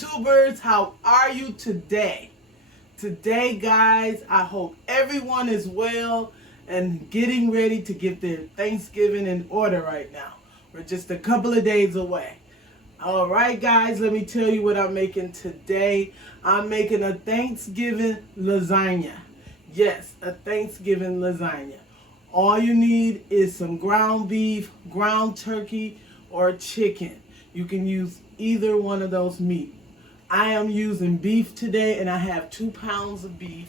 YouTubers, how are you today? Today, guys, I hope everyone is well and getting ready to get their Thanksgiving in order right now. We're just a couple of days away. All right, guys, let me tell you what I'm making today. I'm making a Thanksgiving lasagna. Yes, a Thanksgiving lasagna. All you need is some ground beef, ground turkey, or chicken. You can use either one of those meat. I am using beef today, and I have 2 pounds of beef.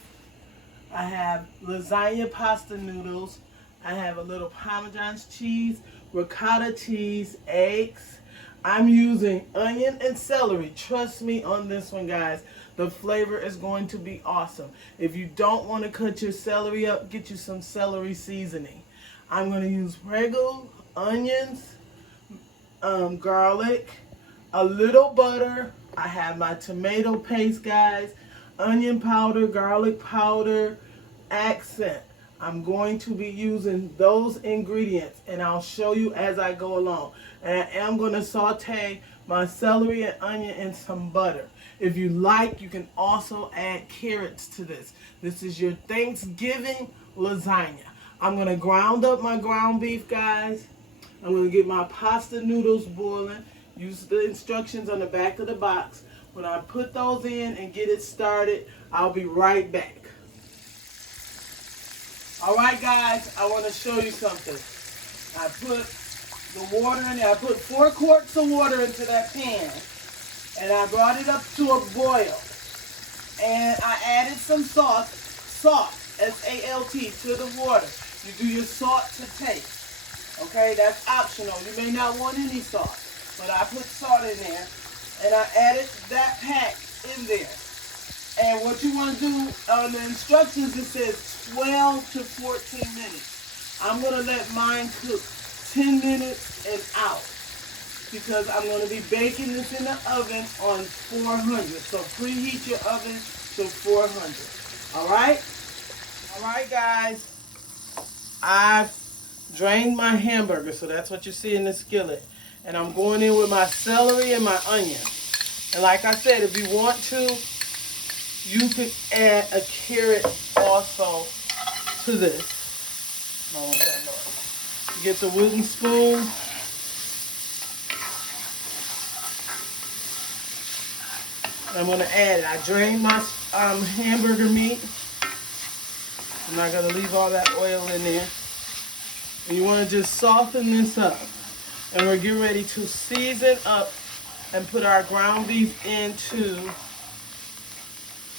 I have lasagna pasta noodles. I have a little Parmesan cheese, ricotta cheese, eggs. I'm using onion and celery. Trust me on this one, guys. The flavor is going to be awesome. If you don't want to cut your celery up, get you some celery seasoning. I'm going to use regular onions, garlic, a little butter. I have my tomato paste, guys, onion powder, garlic powder, accent. I'm going to be using those ingredients, and I'll show you as I go along. And I am going to saute my celery and onion in some butter. If you like, you can also add carrots to this. This is your Thanksgiving lasagna. I'm going to ground up my ground beef, guys. I'm going to get my pasta noodles boiling. Use the instructions on the back of the box. When I put those in and get it started, I'll be right back. Alright, guys, I want to show you something. I put the water in there. I put 4 quarts of water into that pan. And I brought it up to a boil. And I added some salt, S-A-L-T, to the water. You do your salt to taste. Okay, that's optional. You may not want any salt, but I put salt in there, and I added that pack in there. And what you want to do on the instructions, it says 12 to 14 minutes. I'm going to let mine cook 10 minutes and out, because I'm going to be baking this in the oven on 400. So preheat your oven to 400. All right? All right, guys. I've drained my hamburger, so that's what you see in the skillet. And I'm going in with my celery and my onion. And like I said, if you want to, you could add a carrot also to this. I don't want that noise. You get the wooden spoon. I'm going to add it. I drained my hamburger meat. I'm not going to leave all that oil in there. And you want to just soften this up. And we're getting ready to season up and put our ground beef into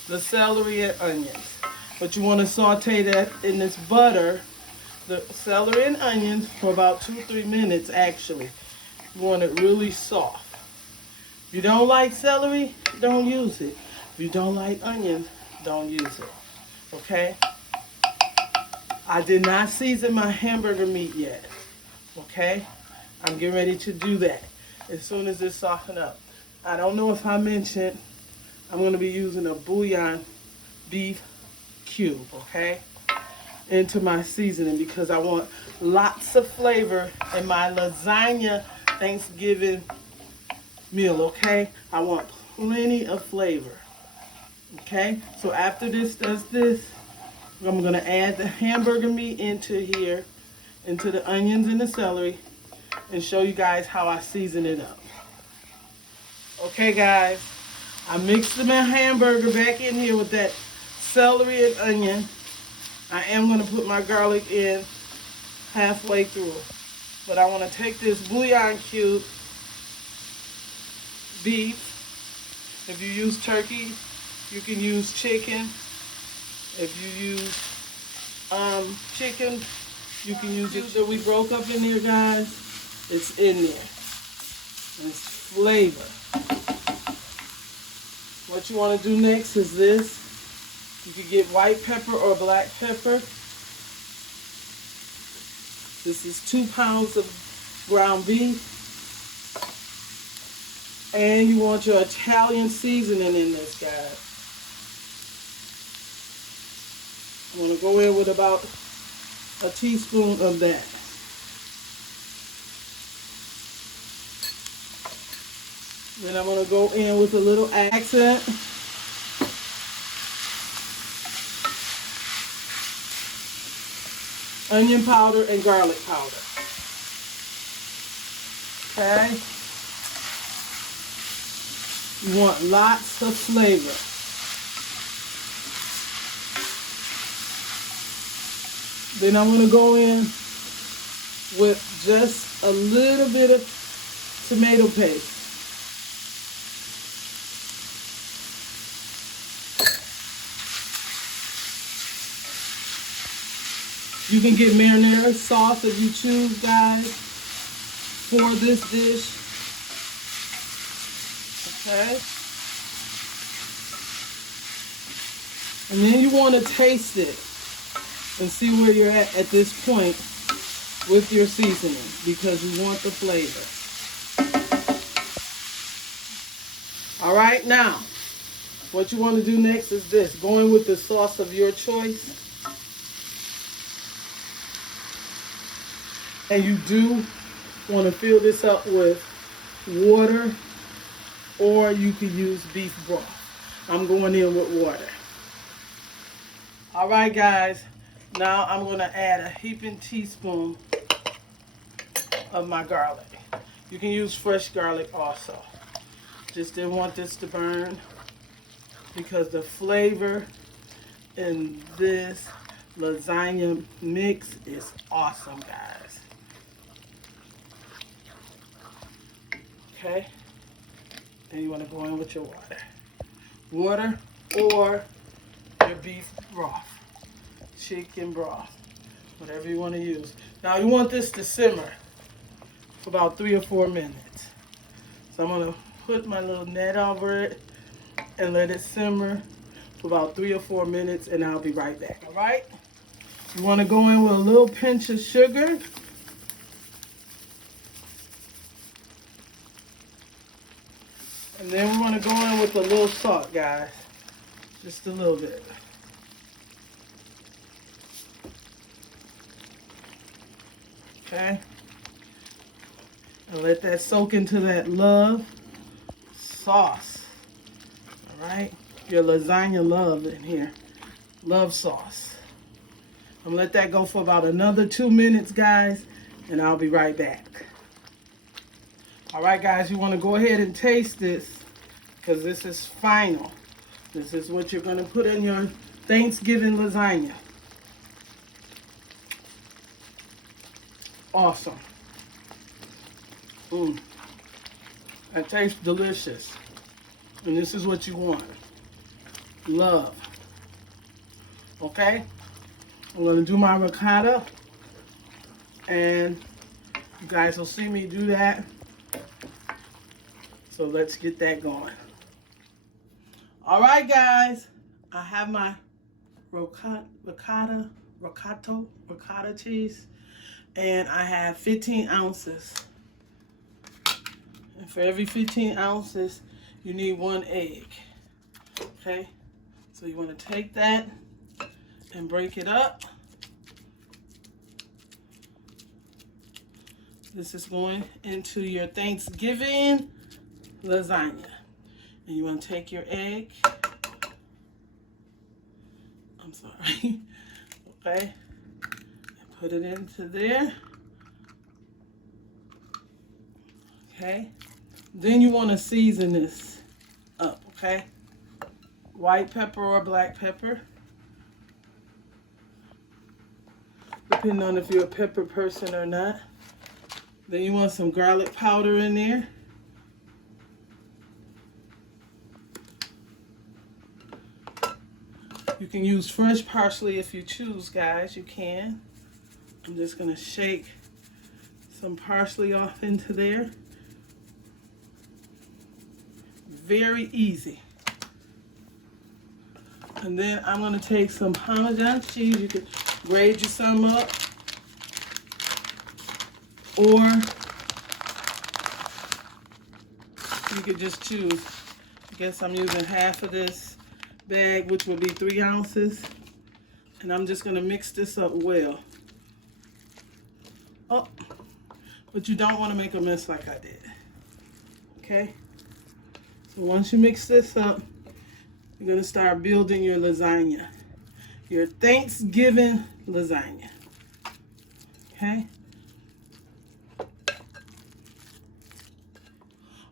the celery and onions. But you want to saute that in this butter, the celery and onions, for about 2-3 minutes actually. You want it really soft. If you don't like celery, don't use it. If you don't like onions, don't use it. Okay? I did not season my hamburger meat yet. Okay? I'm getting ready to do that as soon as it's softened up. I don't know if I mentioned, I'm going to be using a bouillon beef cube, okay, into my seasoning, because I want lots of flavor in my lasagna Thanksgiving meal, okay? I want plenty of flavor, okay? So after this does this, I'm going to add the hamburger meat into here, into the onions and the celery, and show you guys how I season it up. Okay, guys, I mixed my hamburger back in here with that celery and onion. I am going to put my garlic in halfway through. But I want to take this bouillon cube beef. If you use turkey, you can use chicken. If you use chicken, you can use it that we broke up in there, guys. It's in there. And it's flavor. What you want to do next is this. You can get white pepper or black pepper. This is 2 pounds of ground beef. And you want your Italian seasoning in this, guys. You want to go in with about a teaspoon of that. Then I'm going to go in with a little accent. Onion powder and garlic powder. Okay? You want lots of flavor. Then I'm going to go in with just a little bit of tomato paste. You can get marinara sauce if you choose, guys, for this dish. Okay? And then you want to taste it and see where you're at this point with your seasoning, because you want the flavor. All right, now, what you want to do next is this. Go in with the sauce of your choice. And you do want to fill this up with water, or you can use beef broth. I'm going in with water. All right, guys. Now I'm going to add a heaping teaspoon of my garlic. You can use fresh garlic also. Just didn't want this to burn, because the flavor in this lasagna mix is awesome, guys. Okay, then you want to go in with your water or your beef broth, chicken broth, whatever you want to use. Now you want this to simmer for about 3 or 4 minutes. So I'm going to put my little net over it and let it simmer for about 3 or 4 minutes, and I'll be right back. All right, you want to go in with a little pinch of sugar. And then we want to go in with a little salt, guys. Just a little bit. Okay. And let that soak into that love sauce. All right. Your lasagna love in here. Love sauce. I'm going to let that go for about another 2 minutes, guys. And I'll be right back. All right, guys, you want to go ahead and taste this, because this is final. This is what you're going to put in your Thanksgiving lasagna. Awesome. That tastes delicious. And this is what you want. Love. Okay? I'm going to do my ricotta, and you guys will see me do that. So let's get that going. All right, guys. I have my ricotta cheese, and I have 15 ounces. And for every 15 ounces, you need 1 egg. Okay? So you want to take that and break it up. This is going into your Thanksgiving lasagna. And you want to take your egg. I'm sorry. Okay. And put it into there. Okay. Then you want to season this up. Okay. White pepper or black pepper, depending on if you're a pepper person or not. Then you want some garlic powder in there. You can use fresh parsley if you choose, guys. You can. I'm just going to shake some parsley off into there. Very easy. And then I'm going to take some Parmesan cheese. You can grade you some up. Or you could just choose. I guess I'm using half of this bag, which would be 3 ounces. And I'm just going to mix this up well. Oh, but you don't want to make a mess like I did. Okay? So once you mix this up, you're going to start building your lasagna. Your Thanksgiving lasagna. Okay?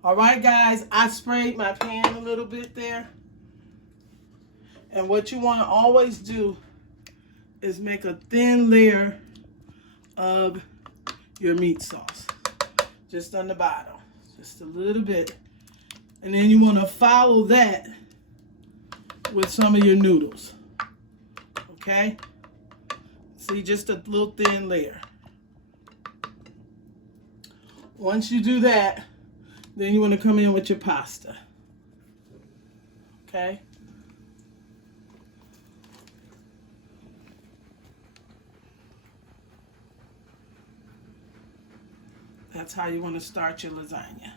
Alright guys, I sprayed my pan a little bit there. And what you want to always do is make a thin layer of your meat sauce. Just on the bottom. Just a little bit. And then you want to follow that with some of your noodles. Okay? See, just a little thin layer. Once you do that, then you want to come in with your pasta. Okay? That's how you want to start your lasagna.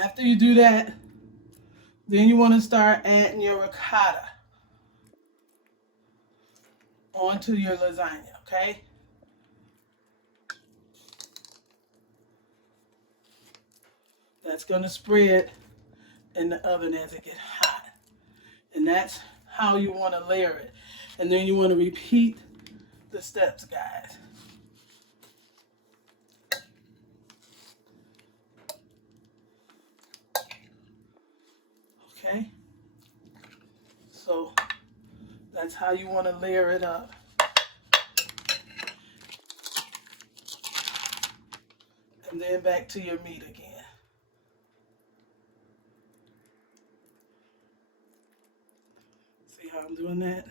After you do that, then you want to start adding your ricotta onto your lasagna, okay? That's going to spread in the oven as it gets hot. And that's how you want to layer it. And then you want to repeat the steps, guys. Okay? So that's how you want to layer it up. And then back to your meat again. See how I'm doing that?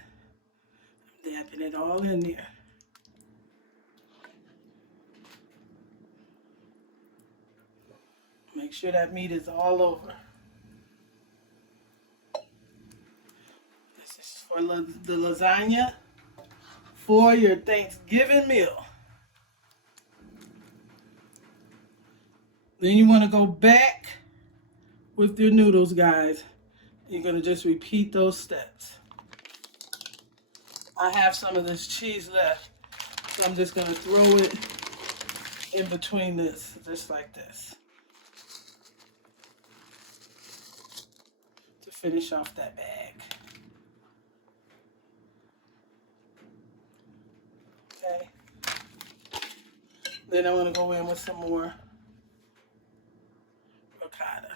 I'm dabbing it all in there. Make sure that meat is all over. This is for the lasagna for your Thanksgiving meal. Then you want to go back with your noodles, guys. You're going to just repeat those steps. I have some of this cheese left, so I'm just going to throw it in between this, just like this, to finish off that bag. Okay. Then I'm going to go in with some more ricotta.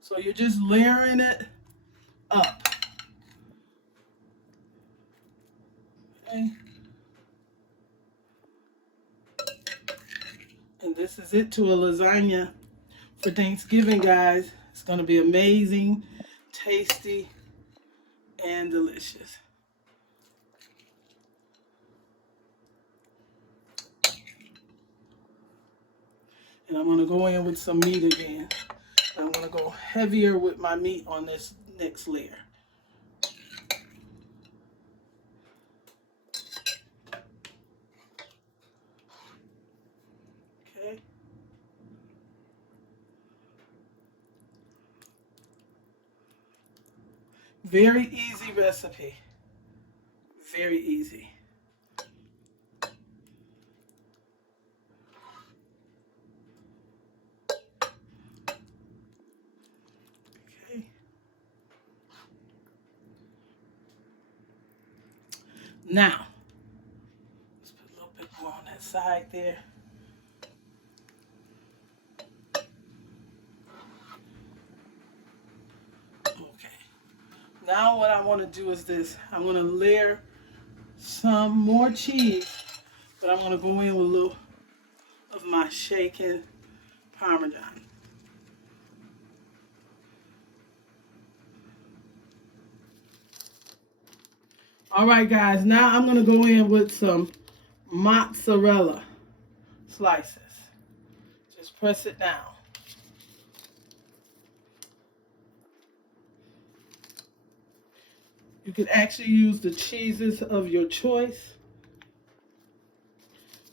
So you're just layering it up. Okay. And this is it to a lasagna for Thanksgiving, guys. It's going to be amazing, tasty, and delicious. And I'm going to go in with some meat again. I'm going to go heavier with my meat on this next layer. Okay. Very easy recipe. Very easy. Okay. Now, let's put a little bit more on that side there. Okay. Now what I want to do is this. I'm going to layer some more cheese, but I'm going to go in with a little of my shaken Parmesan. Alright guys, now I'm going to go in with some mozzarella slices. Just press it down. You can actually use the cheeses of your choice,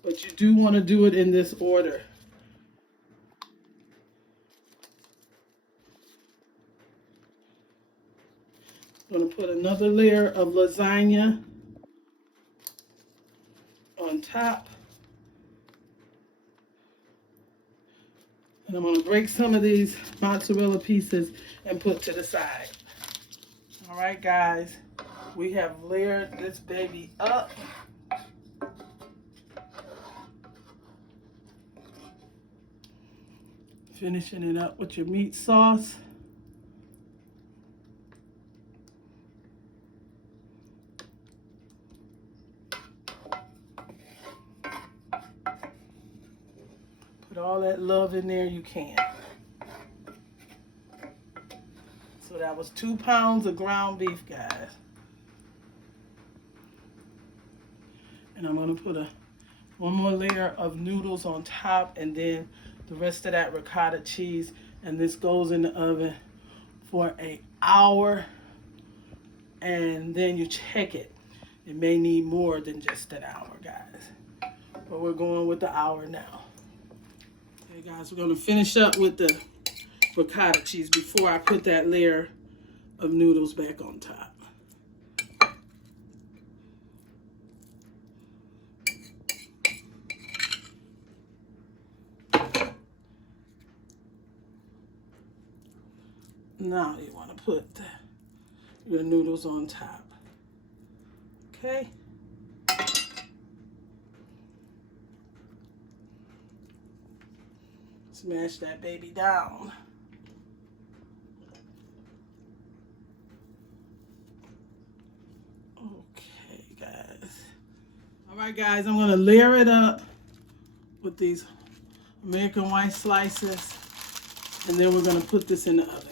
but you do want to do it in this order. I'm going to put another layer of lasagna on top. And I'm going to break some of these mozzarella pieces and put to the side. All right, guys, we have layered this baby up. Finishing it up with your meat sauce. Put all that love in there you can. So that was 2 pounds of ground beef, guys. And I'm going to put one more layer of noodles on top, and then the rest of that ricotta cheese. And this goes in the oven for an hour, and then you check it. It may need more than just an hour, guys. But we're going with the hour now. Okay, guys, we're going to finish up with the ricotta cheese before I put that layer of noodles back on top. Now you want to put your noodles on top. Okay. Smash that baby down. Okay, guys. All right, guys, I'm going to layer it up with these American white slices, and then we're going to put this in the oven.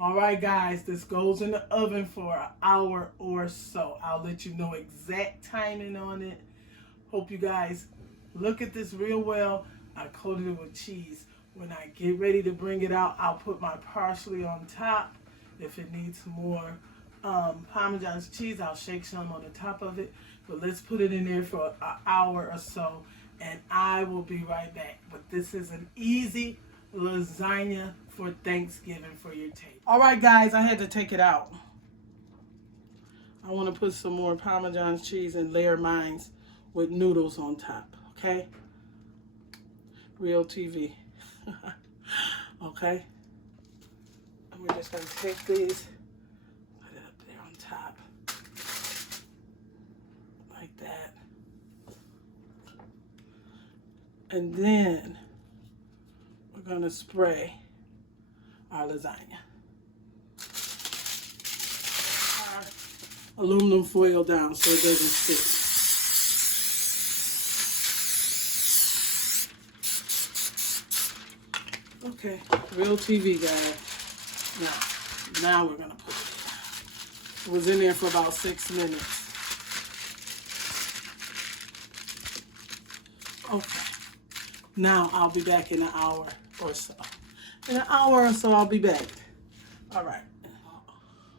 All right, guys, this goes in the oven for an hour or so. I'll let you know exact timing on it. Hope you guys look at this real well. I coated it with cheese. When I get ready to bring it out, I'll put my parsley on top. If it needs more Parmesan cheese, I'll shake some on the top of it. But let's put it in there for an hour or so, and I will be right back. But this is an easy lasagna for Thanksgiving for your table. All right, guys, I had to take it out. I want to put some more Parmesan cheese and layer mine with noodles on top, okay? Real TV. Okay? And we're just going to take these, put it up there on top, like that. And then we're going to spray our lasagna. Our aluminum foil down so it doesn't stick. Okay, real TV, guys. Now we're gonna put it in. It was in there for about 6 minutes. Okay. Now I'll be back in an hour or so. In an hour or so, I'll be back. All right.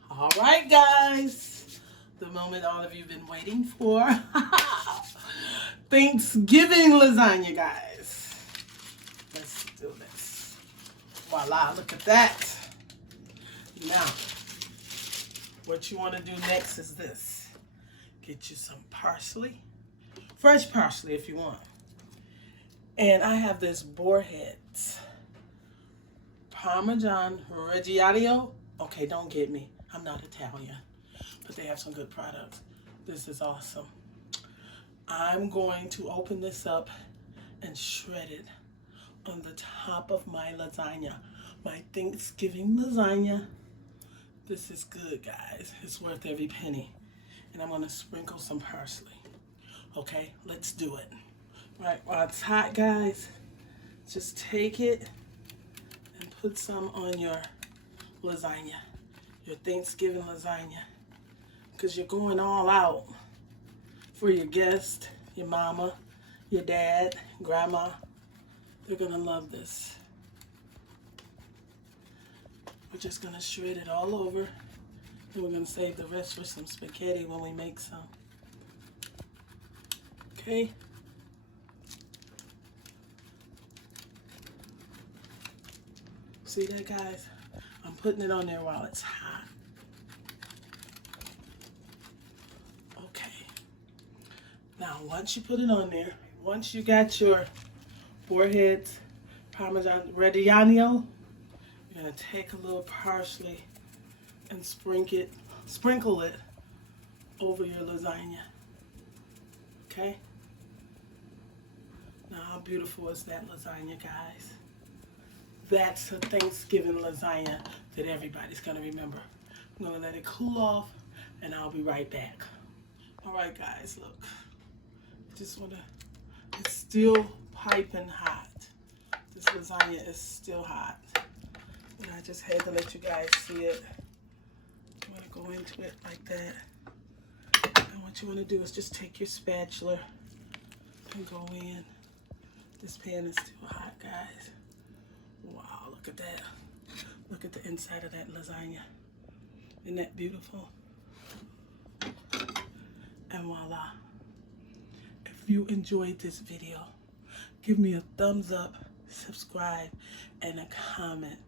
All right, guys. The moment all of you have been waiting for. Thanksgiving lasagna, guys. Let's do this. Voila, look at that. Now, what you want to do next is this. Get you some parsley. Fresh parsley if you want. And I have this Boarhead's Parmesan Reggiano. Okay, don't get me. I'm not Italian. But they have some good products. This is awesome. I'm going to open this up and shred it on the top of my lasagna. My Thanksgiving lasagna. This is good, guys. It's worth every penny. And I'm going to sprinkle some parsley. Okay, let's do it. Right, while it's hot, guys, just take it and put some on your lasagna, your Thanksgiving lasagna, because you're going all out for your guest, your mama, your dad, grandma. They're going to love this. We're just going to shred it all over, and we're going to save the rest for some spaghetti when we make some. Okay? See that, guys? I'm putting it on there while it's hot. Okay. once you put it on there, once you got your 4 heads Parmesan Reggiano, you're going to take a little parsley and sprinkle it over your lasagna. Okay? Now, how beautiful is that lasagna, guys? That's a Thanksgiving lasagna that everybody's going to remember. I'm going to let it cool off, and I'll be right back. All right, guys, look. I just want to, it's still piping hot. This lasagna is still hot. And I just had to let you guys see it. You want to go into it like that. And what you want to do is just take your spatula and go in. This pan is still hot, guys. Wow, look at that. Look at the inside of that lasagna. Isn't that beautiful? And voila. If you enjoyed this video, give me a thumbs up, subscribe, and a comment.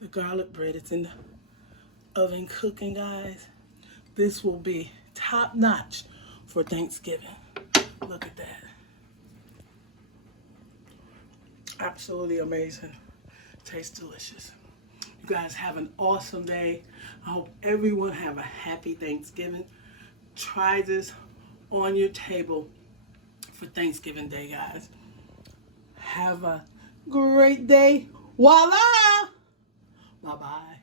The garlic bread is in the oven cooking, guys. This will be top notch for Thanksgiving. Look at that. Absolutely amazing. Tastes delicious. You guys have an awesome day. I hope everyone have a happy Thanksgiving. Try this on your table for Thanksgiving Day, guys. Have a great day. Voila! Bye-bye.